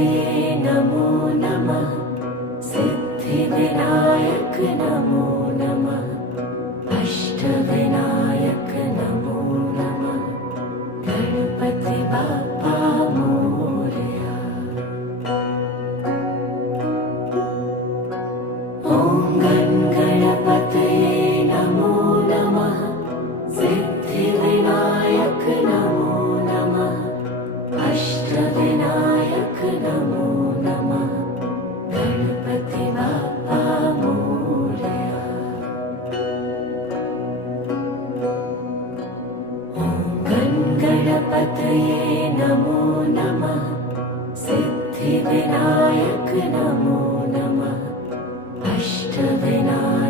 गणपतये नमो नमः। सिद्धिविनायक नमो नमः। अष्टविनायक नमो नमः। गणपति बाप्पा मोरया। ॐ गणपतये नमो नमः। सिद्धिविनायक नमो नमः। अष्टविनायक नमो नमः। गणपति बाप्पा मोरया। ॐ गणपतये नमो नमः। सिद्धिविनायक नमो नमः। अष्टविनायक